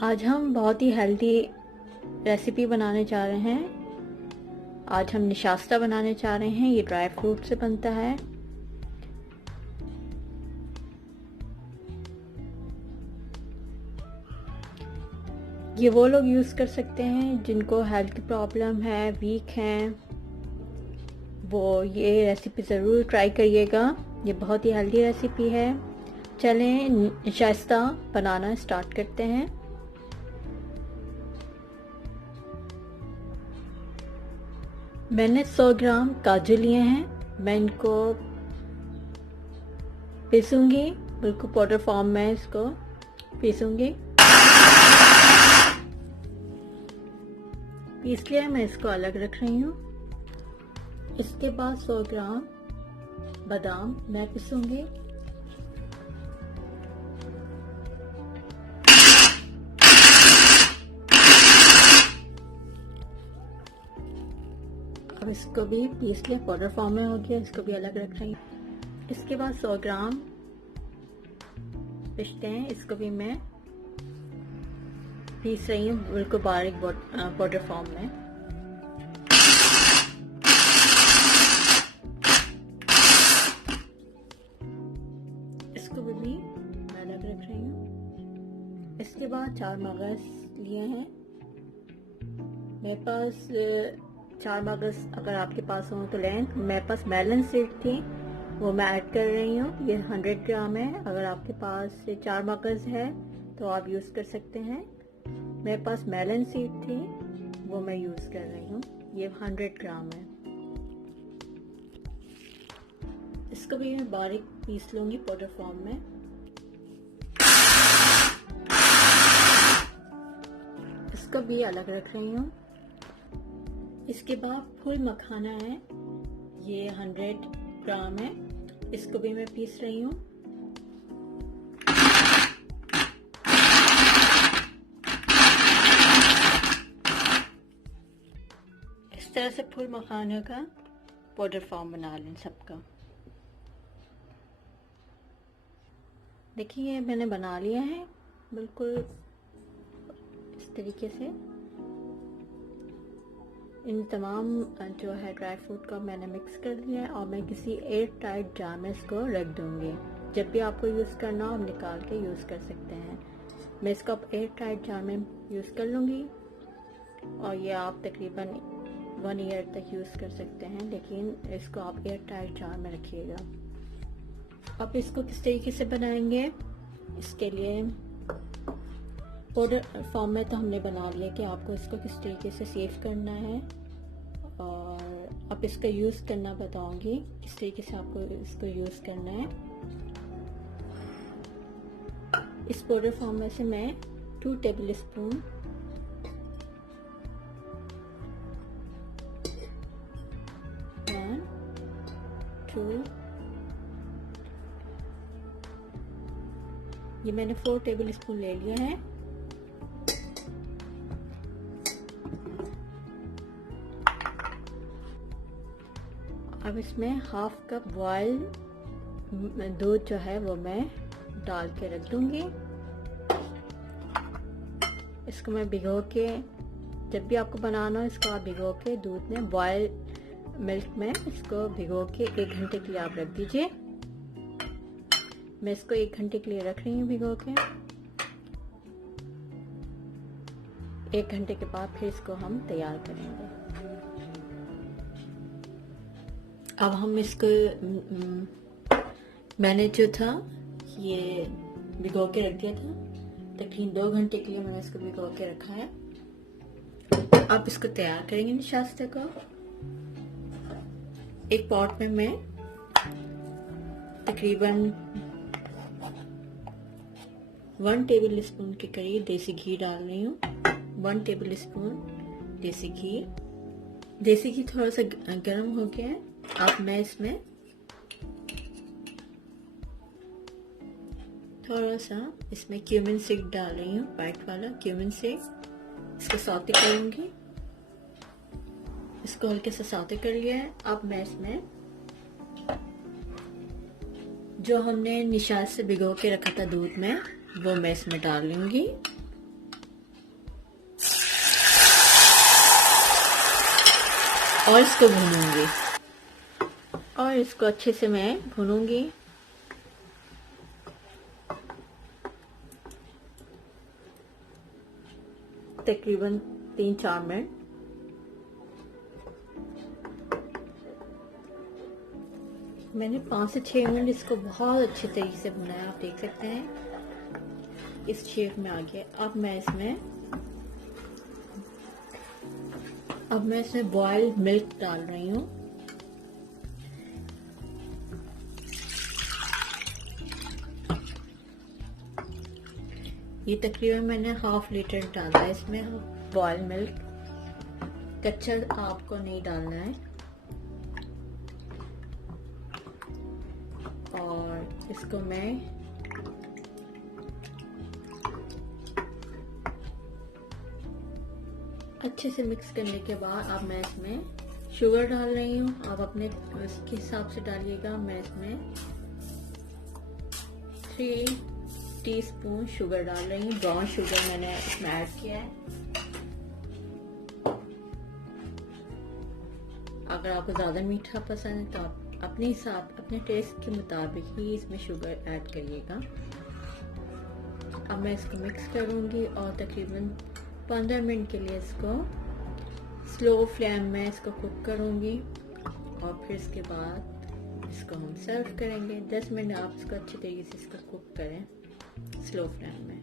आज हम बहुत ही हेल्दी रेसिपी बनाने जा रहे हैं। आज हम निशास्ता बनाने जा रहे हैं। ये ड्राई फ्रूट से बनता है। ये वो लोग यूज़ कर सकते हैं जिनको हेल्थ की प्रॉब्लम है, वीक हैं, वो ये रेसिपी ज़रूर ट्राई करिएगा। ये बहुत ही हेल्दी रेसिपी है। चलें निशास्ता बनाना स्टार्ट करते हैं। मैंने 100 ग्राम काजू लिए हैं। मैं इनको पीसूंगी, बिल्कुल पाउडर फॉर्म में इसको पीसूंगी। पीस लिया, मैं इसको अलग रख रही हूँ। इसके बाद 100 ग्राम बादाम मैं पीसूंगी। अब इसको भी पीस लिया, पाउडर फॉर्म में हो गया, इसको भी अलग रख रही हूँ। इसके बाद 100 ग्राम पिस्ते हैं, इसको भी मैं पीस रही हूँ बिल्कुल बारीक पाउडर फॉर्म में। इसको भी मैं अलग रख रही हूँ। इसके बाद 4 मगज लिए हैं मेरे पास। 4 मगज अगर आपके पास हो तो लें। मेरे पास मेलन सीड थी, वो मैं ऐड कर रही हूँ। ये 100 ग्राम है। अगर आपके पास 4 मगज है तो आप यूज़ कर सकते हैं। मेरे पास मेलन सीड थी, वो मैं यूज़ कर रही हूँ। ये 100 ग्राम है। इसको भी मैं बारीक पीस लूँगी पाउडर फॉर्म में। इसको भी अलग रख रही हूँ। इसके बाद फुल मखाना है, ये 100 ग्राम है। इसको भी मैं पीस रही हूँ। इस तरह से फुल मखाने का पाउडर फॉर्म बना लें सबका। देखिए मैंने बना लिया है बिल्कुल इस तरीके से। इन तमाम जो है ड्राई फ्रूट का मैंने मिक्स कर लिया है और मैं किसी एयर टाइट जार में इसको रख दूंगी। जब भी आपको यूज़ करना हो आप निकाल के यूज़ कर सकते हैं। मैं इसको अब एयर टाइट जार में यूज़ कर लूँगी और ये आप तकरीबन 1 ईयर तक यूज़ कर सकते हैं, लेकिन इसको आप एयर टाइट जार में रखिएगा। अब इसको किस तरीके से बनाएंगे, इसके लिए पाउडर फॉर्म में तो हमने बना लिया कि आपको इसको किस तरीके से सेव करना है, और अब इसका यूज़ करना बताऊंगी किस तरीके से आपको इसको यूज़ करना है। इस पाउडर फॉर्म में से मैं 2 टेबल स्पून ये मैंने 4 टेबल स्पून ले लिया है। अब इसमें हाफ कप बॉयल दूध जो है वो मैं डाल के रख दूंगी। इसको मैं भिगो के, जब भी आपको बनाना हो इसको आप भिगो के दूध में बॉयल मिल्क में इसको भिगो के 1 घंटे के लिए आप रख दीजिए। मैं इसको 1 घंटे के लिए रख रही हूँ भिगो के। 1 घंटे के बाद फिर इसको हम तैयार करेंगे। अब हम इसको मैंने जो था ये भिगो के रख दिया था, तकरीबन 2 घंटे के लिए मैंने इसको भिगो के रखा है। अब इसको तैयार करेंगे निशास्ते को। एक पॉट में मैं तकरीबन 1 टेबल स्पून के करीब देसी घी डाल रही हूँ। 1 टेबल स्पून देसी घी। देसी घी थोड़ा सा गर्म हो गया है। अब मैं इसमें थोड़ा सा क्यूमिन सीड डाल रही हूँ, वाइट वाला क्यूमिन सीड। इसको सौते करूंगी। इसको हल्के से सौते कर लिया है। अब मैं इसमें जो हमने निशात से भिगो के रखा था दूध में, वो मैं इसमें डाल लूंगी। और इसको भूनूंगी और इसको अच्छे से मैं भूनूंगी। तकरीबन 3-4 मिनट। मैंने 5 से 6 मिनट इसको बहुत अच्छे तरीके से भुना है। आप देख सकते हैं इस शेप में आ गया। अब मैं इसमें बॉइल्ड मिल्क डाल रही हूँ। ये तकरीबन मैंने ½ लीटर डाला है इसमें बॉइल्ड मिल्क। कच्चा आपको नहीं डालना है। और इसको मैं अच्छे से मिक्स करने के बाद अब मैं इसमें शुगर डाल रही हूँ। आप अपने उसके हिसाब से डालिएगा। मैं इसमें 3 टीस्पून शुगर डाल रही हूँ। ब्राउन शुगर मैंने इसमें ऐड किया है। अगर आपको ज़्यादा मीठा पसंद है तो आप अपने हिसाब, अपने टेस्ट के मुताबिक ही इसमें शुगर ऐड करिएगा। अब मैं इसको मिक्स करूँगी और तकरीबन 15 मिनट के लिए इसको स्लो फ्लेम में इसको कुक करूँगी। और फिर इसके बाद इसको हम सर्व करेंगे। 10 मिनट आप इसको अच्छे तरीके से इसको कुक करें स्लो फ्लेम में।